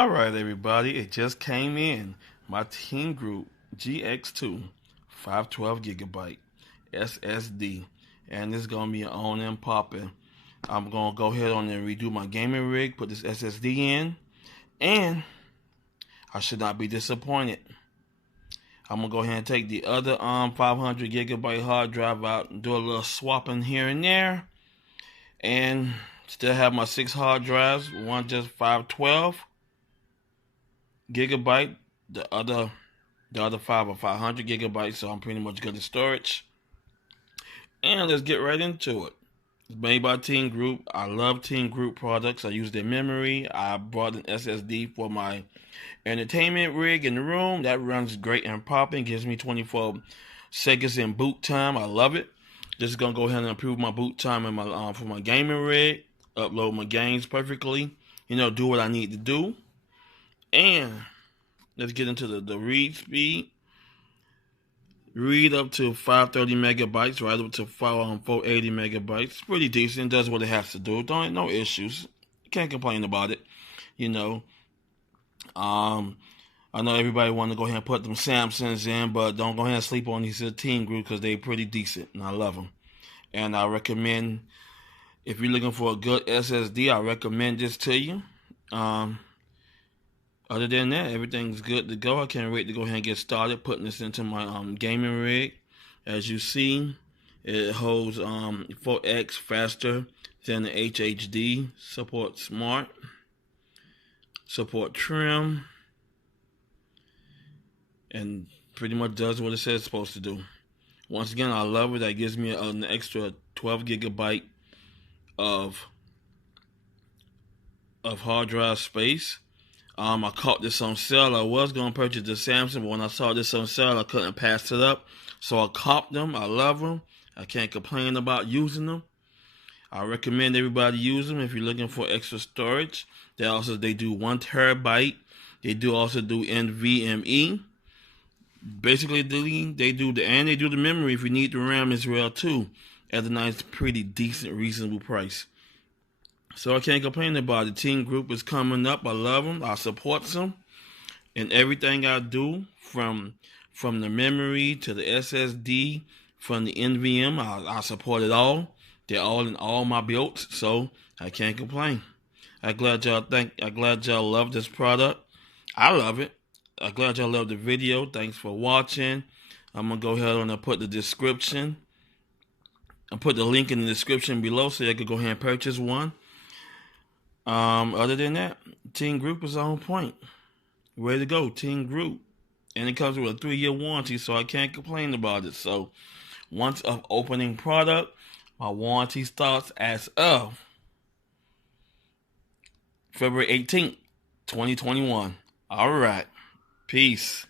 Alright everybody, it just came in. My TeamGroup GX2 512 gigabyte SSD, and it's gonna be on and popping. I'm gonna go ahead on and redo my gaming rig, put this SSD in, and I should not be disappointed. I'm gonna go ahead and take the other 500 gigabyte hard drive out and do a little swapping here and there, and still have my 6 hard drives, one just 512 gigabyte, the other 5 are 500 gigabytes, so I'm pretty much good at storage. And let's get right into it. It's made by TeamGroup. I love TeamGroup products. I use their memory. I brought an SSD for my entertainment rig in the room. That runs great and popping. Gives me 24 seconds in boot time. I love it. Just gonna go ahead and improve my boot time in my for my gaming rig. Upload my games perfectly. Do what I need to do. And let's get into the read speed. Read up to 530 megabytes, right up to 480 megabytes. Pretty decent. Does what it has to do. No issues. Can't complain about it. I know everybody want to go ahead and put them Samsungs in, but don't go ahead and sleep on these TeamGroup because they're pretty decent, and I love them. And I recommend, if you're looking for a good SSD, I recommend this to you. Other than that, everything's good to go. I can't wait to go ahead and get started putting this into my gaming rig. As you see, it holds 4x faster than the HHD. Support smart. Support trim. And pretty much does what it says it's supposed to do. Once again, I love it. That gives me an extra 12 gigabyte of hard drive space. I caught this on sale. I was going to purchase the Samsung, but when I saw this on sale, I couldn't pass it up. So I copped them. I love them. I can't complain about using them. I recommend everybody use them if you're looking for extra storage. They do 1 terabyte. They also do NVMe. Basically, they do the memory if you need the RAM as well too, at a nice, pretty decent, reasonable price. So I can't complain about it. TeamGroup is coming up. I love them. I support them. And everything I do, from the memory to the SSD, from the NVM, I support it all. They're all in all my builds, so I can't complain. I'm glad y'all love this product. I love it. I'm glad y'all love the video. Thanks for watching. I'm gonna go ahead and put the description. I'll put the link in the description below so you can go ahead and purchase one. Other than that, TeamGroup is on point. Way to go, TeamGroup. And it comes with a 3-year warranty, so I can't complain about it. So, once of opening product, my warranty starts as of February 18th, 2021. All right. Peace.